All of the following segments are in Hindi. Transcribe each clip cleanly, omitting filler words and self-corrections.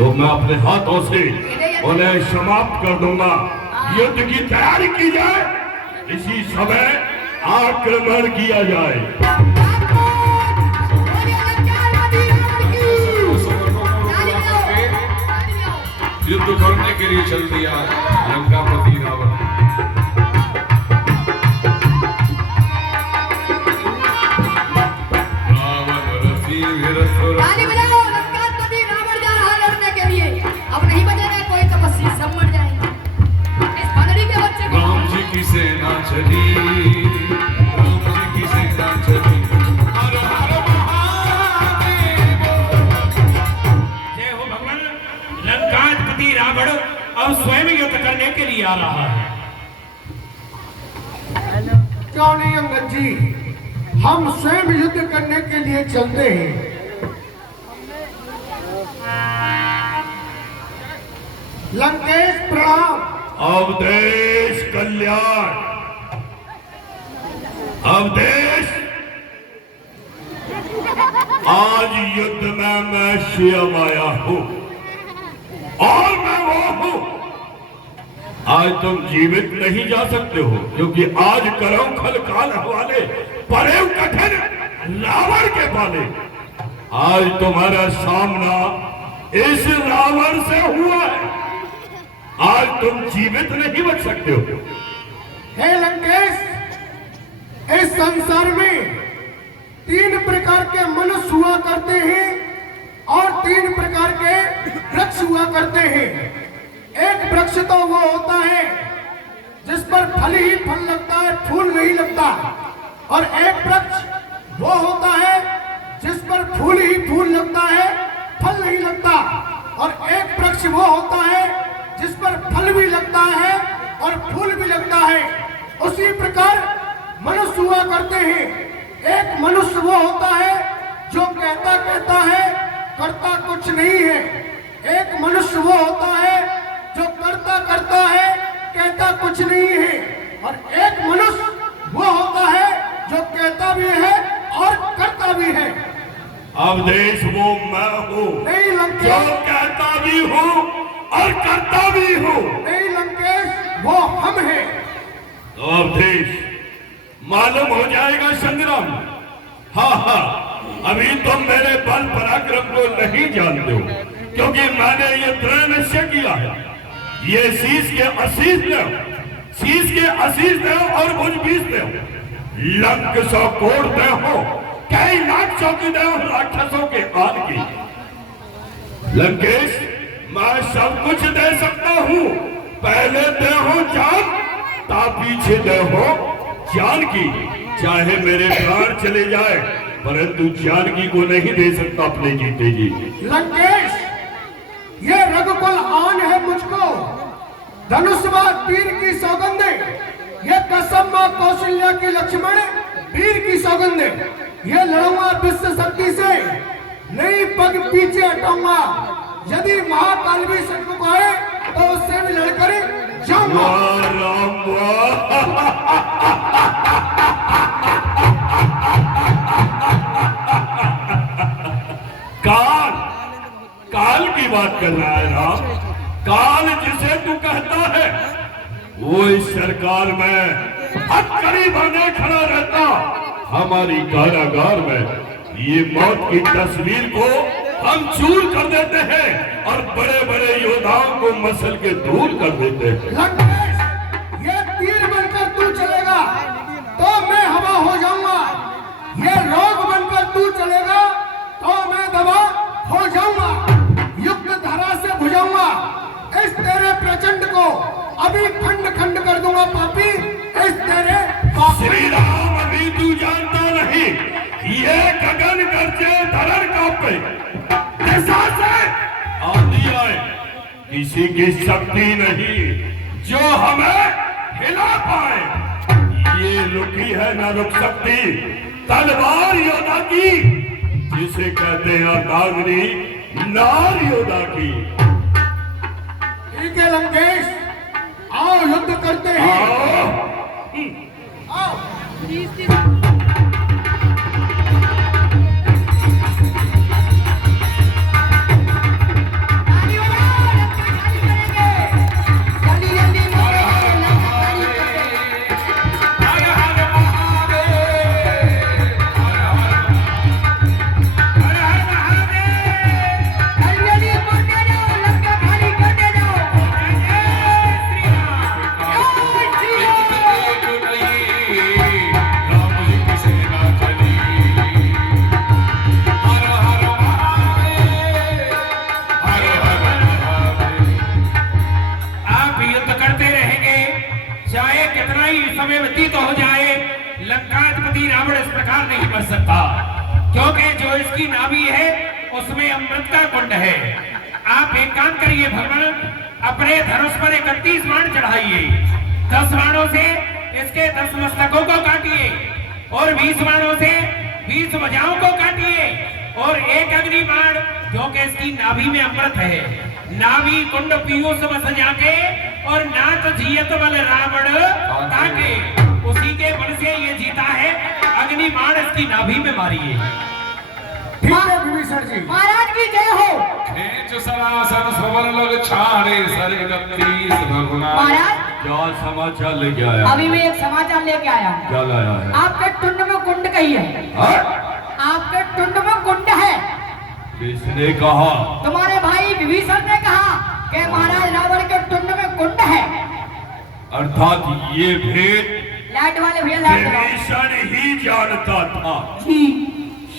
तो मैं अपने हाथों से उन्हें समाप्त कर दूंगा। युद्ध की तैयारी की जाए, इसी समय आक्रमण किया जाए। युद्ध करने के लिए चल दिया लंकापति रावण। रावण रथी लंकापति रावण जा रहा है लड़ने के लिए। अब नहीं बजेगा कोई तपस्वी, सब मर जाएंगे। इस बंदरी के बच्चे को राम जी की सेना चली, राम जी की सेना चली। हर हर महादेव। जय हो भगवान। लंकापति रावण अब स्वयं युद्ध करने के लिए आ रहा है। क्यों नहीं अंगद जी, हम स्वयं युद्ध करने के लिए चलते हैं। लंकेश प्रणाम। अवधेश कल्याण। अवधेश, आज युद्ध में मैं स्वयं आया हूं और मैं वो हूं। आज तुम जीवित नहीं जा सकते हो, क्योंकि आज करो खल काल हवाले परे कठिन रावण के पाले। आज तुम्हारा सामना इस रावण से हुआ है। आज तुम जीवित नहीं बच सकते हो। हे लंकेश, इस संसार में 3 प्रकार के मनुष्य हुआ करते हैं और 3 प्रकार के वृक्ष हुआ करते हैं। एक वृक्ष तो वो होता है जिस पर फल ही फल लगता है, फूल नहीं लगता। और एक वृक्ष वो होता है जिस पर फूल ही फूल लगता है, फल नहीं लगता। और एक वृक्ष वो होता है जिस पर फल भी लगता है और फूल भी लगता है। उसी प्रकार मनुष्य हुआ करते हैं। एक मनुष्य वो होता है जो कहता है, करता कुछ नहीं है। एक मनुष्य वो होता है जो करता है, कहता कुछ नहीं है। और एक मनुष्य वो होता है जो कहता भी है और करता भी है। अवधेश, वो मैं हूँ नहीं लंकेश, जो कहता भी हूँ और करता भी हूँ। नहीं लंकेश, वो हम हैं। तो अवधेश, मालूम हो जाएगा संग्राम। हाँ, अभी तुम मेरे बल पराक्रम को नहीं जानते हो, क्योंकि मैंने ये दृढ़ निश्चय किया है। ये शीश के आशीष दो, शीश के आशीष दो और भुज बीस दो, लंक 100 कोड़ दे हो, कई लाख चौकी दे हो राक्षसों के आन की। लंकेश, मैं सब कुछ दे सकता हूँ। पहले दे हो जान, ता पीछे दे हो जान की। चाहे मेरे प्राण चले जाए, परंतु जानकी को नहीं दे सकता अपने जीते जी। लंकेश, ये रघुकुल आन है मुझको, धनुष व तीर की सौगंध। ये कसम मां कौशल्या की लक्ष्मण वीर की सौगंध। ये लड़ूंगा विश्व शक्ति से, नहीं पग पीछे हटाऊंगा। यदि महाकाल भी सन्मुख आए तो उससे भी लड़कर जाऊंगा। वाह राम वाह। काल की बात कर रहा है राम। काल जिसे तू कहता है, वो इस सरकार में हथकड़ी बने खड़ा रहता हमारी कारागार में। ये मौत की तस्वीर को हम चूर कर देते हैं और बड़े बड़े योद्धाओं को मसल के दूर कर देते हैं। लंकेश, ये तीर बनकर तू चलेगा तो मैं हवा हो जाऊंगा। ये रोग बनकर तू चलेगा तो मैं दवा हो जाऊंगा। युक्त धारा से भुजाऊंगा इस तेरे प्रचंड को, अभी खंड खंड कर दूंगा पापी इस तेरे पापी। श्री राम, अभी तू जानता नहीं, ये गगन गर्जे धरण कांपे, दिशा से आंधी आए, किसी की शक्ति नहीं जो हमें हिला पाए। ये रुकी है न रुक सकती तलवार योद्धा की, जिसे कहते हैं अर्धांगिनी नार योद्धा की। ठीक है लंकेश, आओ युद्ध करते हैं। आओ। ताली समय व्यतीत हो जाए, लंकाधिपति रावण इस प्रकार नहीं बच सकता, क्योंकि जो इसकी नाभि है उसमें अमृत का कुंड है। आप एक काम करिए भगवान, अपने धनुष पर 31 बाण चढ़ाइए, 10 बाणों से इसके 10 मस्तकों को काटिए और 20 बाणों से 20 भुजाओं को काटिए और एक अग्नि बाण जो कि इसकी नाभि में अमृत है, नाभि कुंड पीयूष बस जाके और नाथ जियत बल रावण ताके, उसी के बल से ये जीता है। अग्नि बाण इसकी नाभि में मारिए। ठीक है विभीषण जी। महाराज की जय हो। खेच सरासन स्वर्ण लग छाड़े सर 31 रघुनाथ। महाराज क्या समाचार लेके आया? अभी मैं एक समाचार लेके आया हूँ। क्या लाया है? आपके टुंड में कुंड कही है, हाँ? आपके टुंड में कुंड है। किसने कहा? तुम्हारे भाई विभीषण ने कहा कि महाराज रावण के टुंड में कुंड है। अर्थात ये भेद लाइट वाले भैया लाइट लगाओ। विभीषण ही जानता था। जी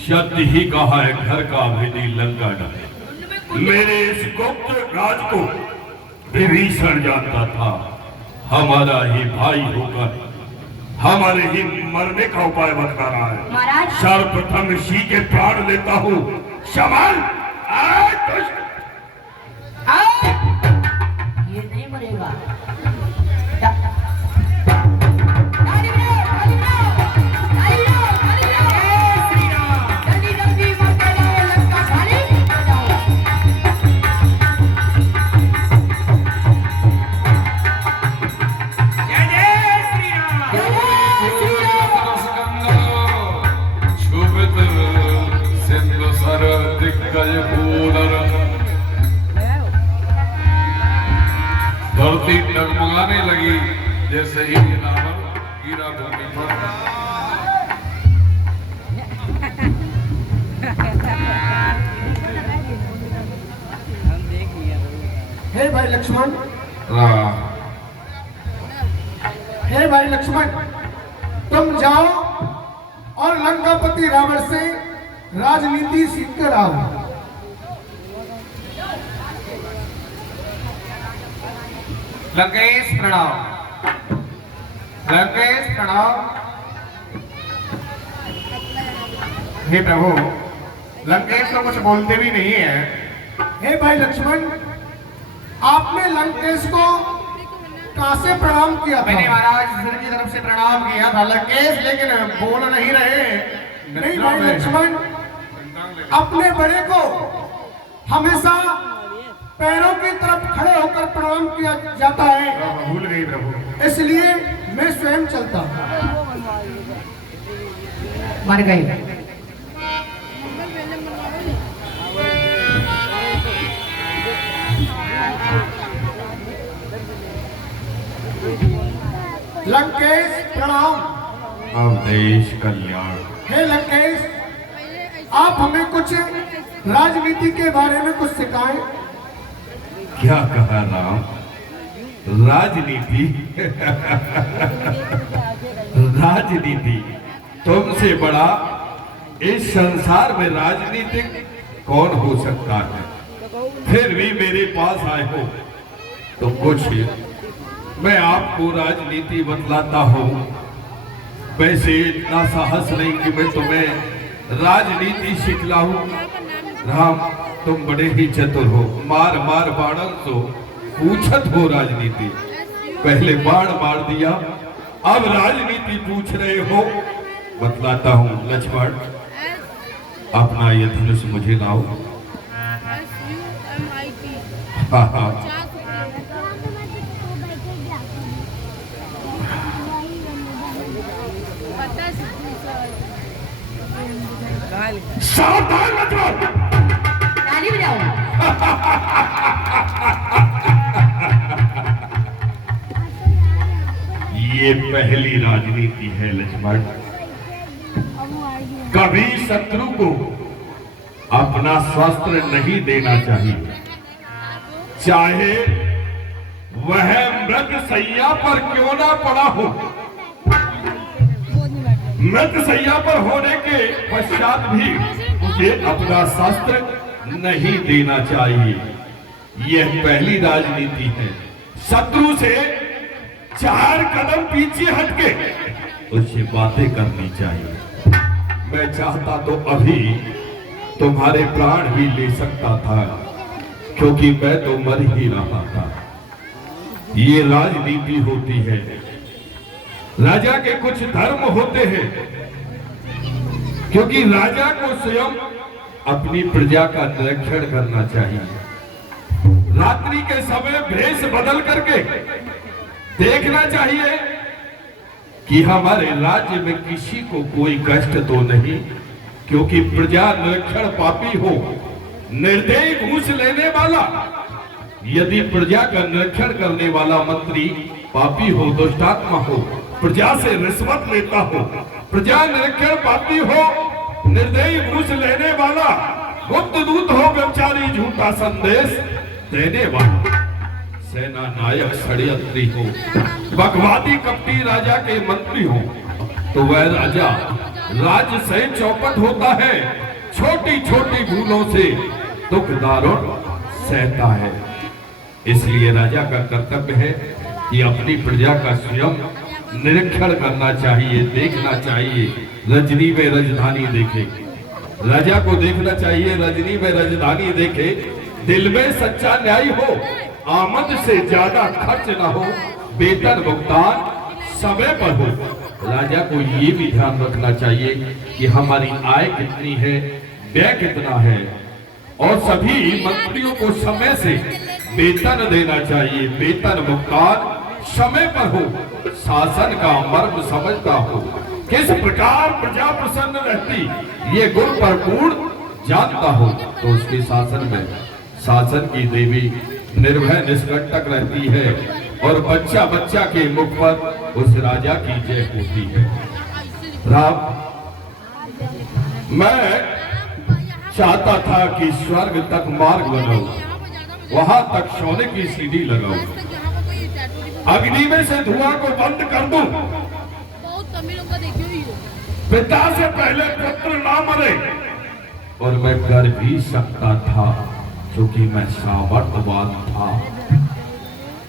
सत्य ही कहा है, घर का भेदी लंका डाले। मेरे इस गुप्त राज को विभीषण जानता था। हमारा ही भाई होकर हमारे ही मरने का उपाय बता रहा है। महाराज सर्वप्रथम इसी के प्राण लेता हूँ। शमल ये नहीं मरेगा। धरती डगमगाने लगी जैसे ही रावण गिरा भूमि पर। हे भाई लक्ष्मण, हे भाई लक्ष्मण, तुम जाओ और लंकापति रावण से राजनीति सीख कर आओ। लंकेश प्रणाम। लंकेश प्रणाम। हे प्रभु, लंकेश तो कुछ बोलते भी नहीं है। हे भाई लक्ष्मण, आपने लंकेश को कहां से प्रणाम किया था? मैंने महाराज सिर की तरफ से प्रणाम किया था लंकेश, लेकिन बोल नहीं रहे। नहीं भाई लक्ष्मण, अपने बड़े को हमेशा पैरों की तरफ खड़े होकर प्रणाम किया जाता है। भूल गई प्रभु। इसलिए मैं स्वयं चलता हूँ। मर गई। लंकेश प्रणाम। अवधेश कल्याण। हे लंकेश, आप हमें कुछ राजनीति के बारे में कुछ सिखाएं। क्या कहा राम? राजनीति? राजनीति? तुमसे बड़ा इस संसार में राजनीतिक कौन हो सकता है? फिर भी मेरे पास आए हो तो कुछ मैं आपको राजनीति बतलाता हूँ। वैसे इतना साहस नहीं कि मैं तुम्हें राजनीति सिखलाऊं। राम, तुम बड़े ही चतुर हो। मार मार बाणन सो पूछत हो राजनीति। पहले बाण मार दिया, अब राजनीति पूछ रहे हो। बतलाता हूँ लक्ष्मण, अपना ये धनुष मुझे लाओ। हाँ हाँ, सावधान मत रहो। ताली बजाओ। ये पहली राजनीति है लक्ष्मण। कभी शत्रु को अपना शस्त्र नहीं देना चाहिए, चाहे वह मृत सैया पर क्यों ना पड़ा हो। मृत सैया पर होने के पश्चात भी उसे अपना शस्त्र नहीं देना चाहिए। यह पहली राजनीति है। शत्रु से 4 कदम पीछे हटके उससे बातें करनी चाहिए। मैं चाहता तो अभी तुम्हारे प्राण भी ले सकता था, क्योंकि मैं तो मर ही रहा था। ये राजनीति होती है, राजा के कुछ धर्म होते हैं, क्योंकि राजा को स्वयं अपनी प्रजा का निरीक्षण करना चाहिए। रात्रि के समय भेष बदल करके देखना चाहिए कि हमारे राज्य में किसी को कोई कष्ट तो नहीं, क्योंकि प्रजा निरीक्षण पापी हो, निर्दयी घूस लेने वाला, यदि प्रजा का निरीक्षण करने वाला मंत्री पापी हो, दुष्टात्मा हो, प्रजा से रिश्वत लेता हो, प्रजा निरीक्षण पापी हो, निर्दयी घूस लेने वाला, गुप्त दूत हो, व्यभिचारी, झूठा संदेश देने वाला, सेना नायक षड्यंत्री हो, बकवादी कपटी राजा के मंत्री हो, तो वह राजा राज्य से चौपट होता है, छोटी छोटी भूलों से दुख दारुण सहता है। इसलिए राजा का कर्तव्य है कि अपनी प्रजा का स्वयं निरीक्षण करना चाहिए, देखना चाहिए। रजनी में राजधानी देखे, राजा को देखना चाहिए, रजनी में राजधानी देखे, दिल में सच्चा न्याय हो, आमद से ज्यादा खर्च न हो, वेतन भुगतान समय पर हो। राजा को ये भी ध्यान रखना चाहिए कि हमारी आय कितनी है, व्यय कितना है, और सभी मंत्रियों को समय से वेतन देना चाहिए, वेतन भुगतान समय पर हो, शासन का मर्म समझता हो, किस प्रकार प्रजा प्रसन्न रहती ये गुण भरपूर्ण जानता हो, तो उसके शासन में शासन की देवी निर्भय निष्कंटक रहती है, और बच्चा बच्चा के मुख पर उस राजा की जय होती है। राम, मैं चाहता था कि स्वर्ग तक मार्ग बनाऊं, वहां तक सोने की सीढ़ी लगाऊं, अग्नि में से धुआं को बंद कर दूं, पिता से पहले पुत्र ना मरे, और मैं कर भी सकता था क्योंकि मैं सामर्थ्यवान था।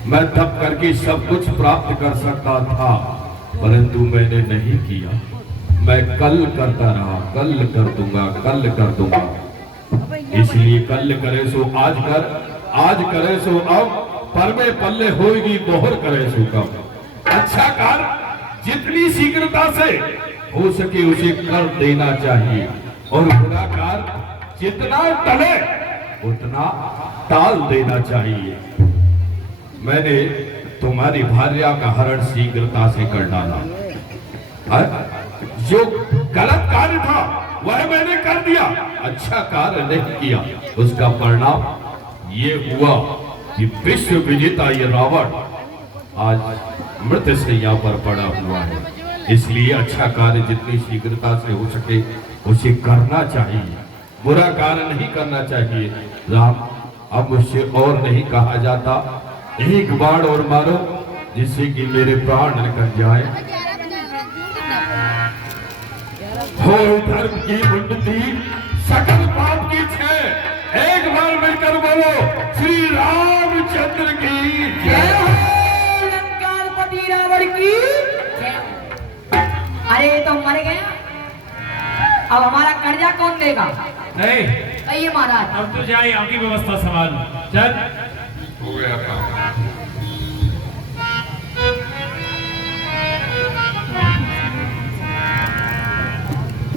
मैं तब करके सब कुछ प्राप्त कर सकता था, परंतु मैंने नहीं किया। मैं कल करता रहा, कल कर दूंगा, कल कर दूंगा। इसलिए कल करे सो आज कर, आज करे सो अब, पर में पल्ले होगी मोहर करे सो कब। अच्छा कार्य जितनी शीघ्रता से हो सके उसे कर देना चाहिए, और बुरा कार्य जितना टले उतना टाल देना चाहिए। मैंने तुम्हारी भार्या का हरण शीघ्रता से कर डाला, जो गलत कार्य था वह मैंने कर दिया, अच्छा कार्य नहीं किया, उसका परिणाम ये हुआ कि विश्व विजेता ये रावण आज मृत शैया पर पड़ा हुआ है। इसलिए अच्छा कार्य जितनी शीघ्रता से हो सके उसे करना चाहिए, बुरा कार्य नहीं करना चाहिए। राम, अब मुझसे और नहीं कहा जाता, एक बाण और मारो जिससे कि मेरे प्राण निकल जाए। हो धर्म की उन्नति, सकल पाप की क्षय, एक बार मिलकर बोलो श्री रामचंद्र की जय हो। लंकापति रावण की जय। अरे तो मर गया, अब हमारा कर्जा कौन देगा? नहीं, कहिए महाराज। अब तो जाए, आपकी व्यवस्था संभाल। चल, हो गया काम।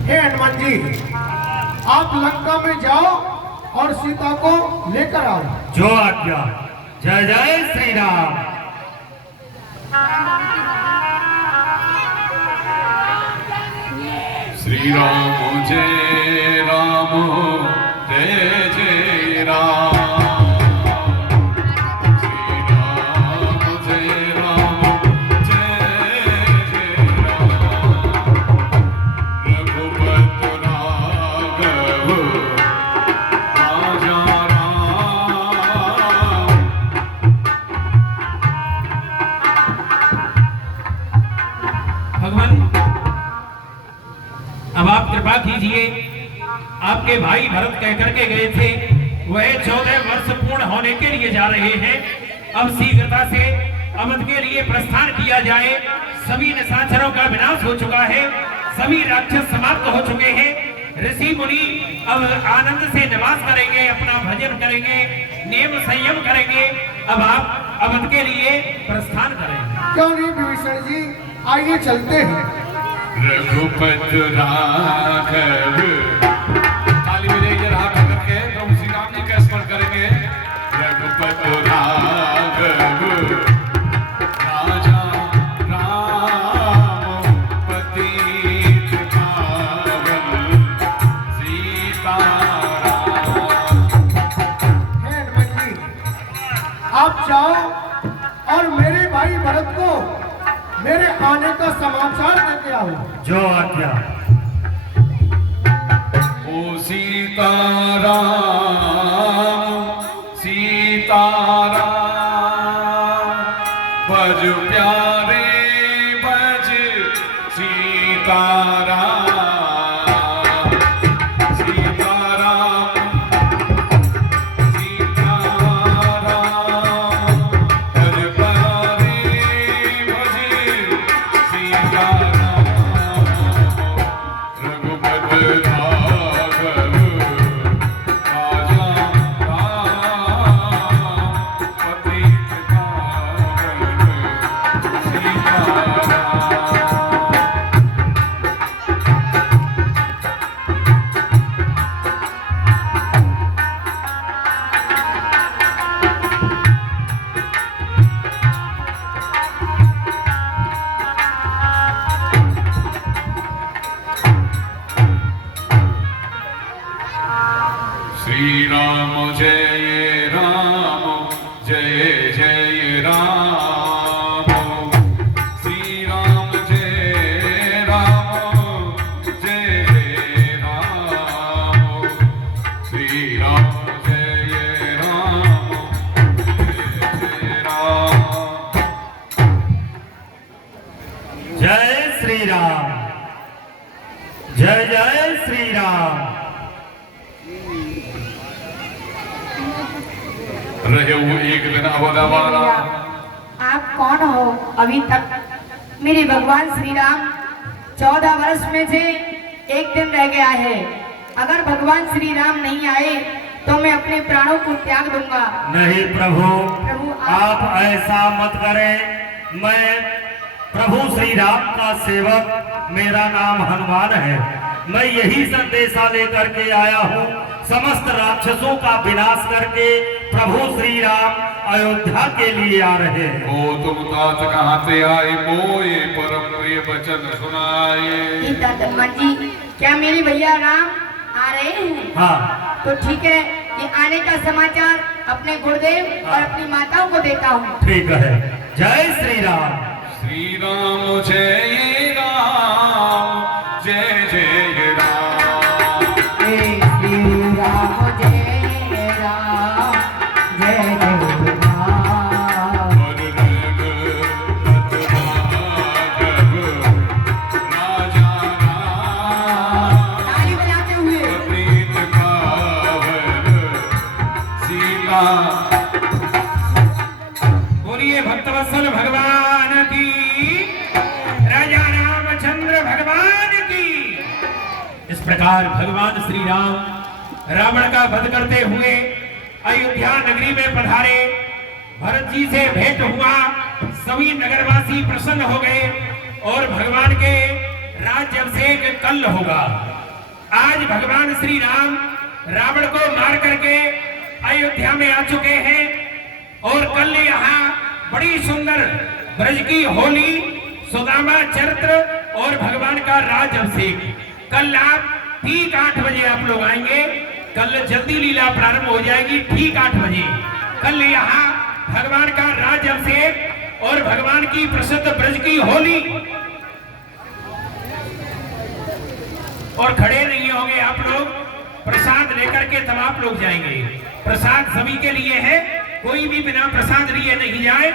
हे हनुमान जी, आप लंका में जाओ और सीता को लेकर आओ। जो आज्ञा। जय जय श्री राम। श्री राम जय राम, जय जय राम। श्री राम जय राम, जय जय राम। रघुपति राघव राजा राम। भगवान अब आप कृपा कीजिए, आपके भाई भरत कह करके गए थे वह 14 वर्ष पूर्ण होने के लिए जा रहे हैं। अब शीघ्रता से अवध के लिए प्रस्थान किया जाए। सभी निशाचरों का विनाश हो चुका है, सभी राक्षस समाप्त हो चुके हैं। ऋषि मुनि अब आनंद से निवास करेंगे, अपना भजन करेंगे, नियम संयम करेंगे। अब आप अवध के लिए प्रस्थान करेंगे। क्यों नहीं विभीषण जी, आइए चलते हैं। रघुपति राघव, ताली बजाइए राग करके प्रभु श्री राम जी का स्मरण करेंगे। रघुपति राघव राजा राम पतित पावन सीताराम। हे हनुमान जी, आप जाओ और मेरे भाई भरत को मेरे आने का समाचार देते आओ। जो आज्ञा। ओ सीताराम सीताराम, भज प्यारे भज सीताराम सीताराम सीताराम, भज प्यारे भज सीताराम। रघुपति राघव राजा राम पतित पावन सीताराम। श्री राम जय राम जय जय राम। श्री राम जय राम जय जय राम। श्री राम जय राम जय जय राम। जय श्री राम, जय जय श्री राम। रहे वो एक दिन अवधवारा। आप कौन हो? अभी तक मेरे भगवान श्री राम 14 वर्ष में से एक दिन रह गया है। अगर भगवान श्री राम नहीं आए तो मैं अपने प्राणों को त्याग दूंगा। नहीं प्रभु, प्रभु, आप ऐसा मत करें। मैं प्रभु श्री राम का सेवक, मेरा नाम हनुमान है। मैं यही संदेशा लेकर के आया हूँ, समस्त राक्षसों का विनाश करके प्रभु श्री राम अयोध्या के लिए आ रहे हैं। ओ तुम तात कहाँ से आए, मोए परम प्रिय वचन सुनाए। गीता हनुमान जी, क्या मेरे भैया राम आ रहे हैं? हाँ तो ठीक है, ये आने का समाचार अपने गुरुदेव और अपनी माताओं को देता हूँ। ठीक है। जय श्री राम। श्री राम जय राम जय जय राम। श्री राम जय राम जय जय राम। और रघुपति राघव राजा राम ताली बजाते हुए पतित पावन सीता। बोलिए भक्तवत्सल भगवान की, राजा रामचंद्र भगवान की। इस प्रकार भगवान श्री राम रावण का वध करते हुए अयोध्या नगरी में पधारे। भरत जी से भेंट हुआ, सभी नगरवासी प्रसन्न हो गए और भगवान के राज्याभिषेक कल होगा। आज भगवान श्री राम रावण को मार करके अयोध्या में आ चुके हैं और कल यहाँ बड़ी सुंदर ब्रज की होली, सुदामा चरित्र और भगवान का राज्याभिषेक। कल आप ठीक 8 बजे आप लोग आएंगे। कल जल्दी लीला प्रारंभ हो जाएगी ठीक 8 बजे। कल यहाँ भगवान का राज्याभिषेक और भगवान की प्रसिद्ध ब्रज की होली। और खड़े नहीं होंगे आप लोग, प्रसाद लेकर के तब आप लोग जाएंगे। प्रसाद सभी के लिए है, कोई भी बिना प्रसाद लिए नहीं जाए।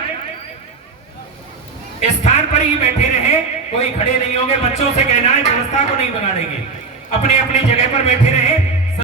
स्थान पर ही बैठे रहे, कोई खड़े नहीं होंगे। बच्चों से कहना है व्यवस्था को नहीं बिगाड़ेंगे, अपने अपनी जगह पर बैठे रहे।